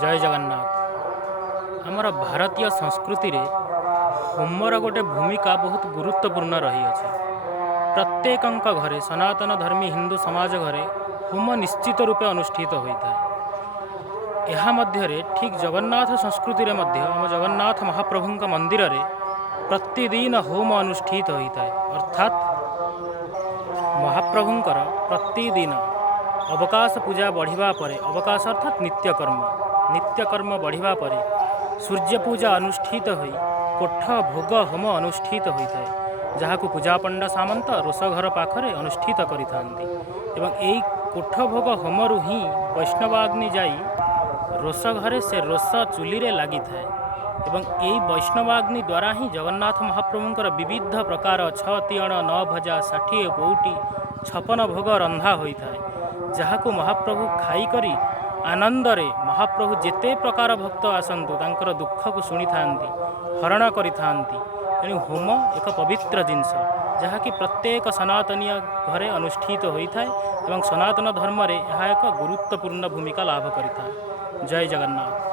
जय जगन्नाथ। आमर भारतीय संस्कृति रे होमर गोटे भूमिका बहुत गुरुत्वपूर्ण रही अछि। प्रत्येक घरे सनातन धर्मी हिंदू समाज घरे होम निश्चित रूपे अनुष्ठित होता है। यह मध्य ठीक जगन्नाथ संस्कृति रे मध्य आम जगन्नाथ महाप्रभु मंदिर रे प्रतिदिन होम अनुष्ठित होता है। अर्थात महाप्रभुंकर प्रतिदिन अवकाश पूजा बढ़िबा परे, अवकाश अर्थात नित्यकर्म बढ़िबा परे सूर्य पूजा अनुष्ठित होई कोठ भोग होम अनुष्ठित होता है, जहाँ को पूजा पंडा सामंत रोषघर पाखरे अनुष्ठित करिथांती। एवं एई कोठ भोग होमरु ही वैष्णवाग्नि जाई रोष घरे से रोष चुली रे लगी थाए। एवं यही वैष्णवाग्नि द्वारा ही जगन्नाथ महाप्रभुंकर विविध प्रकार 6 तियण 9 भजा 60 पौटी 56 भोग रंधा होता है, जहाँ को महाप्रभु खाई करी आनंदरे महाप्रभु जेते प्रकार भक्त आसतु तांकर दुख को शुणी थांती, हरण करि थांती। एणु होम एक पवित्र जिनस जहाँकि प्रत्येक सनातनीय घरे अनुष्ठित होता है एवं सनातन धर्म रे यह एक गुरुत्वपूर्ण भूमिका लाभ करिता है। जय जगन्नाथ।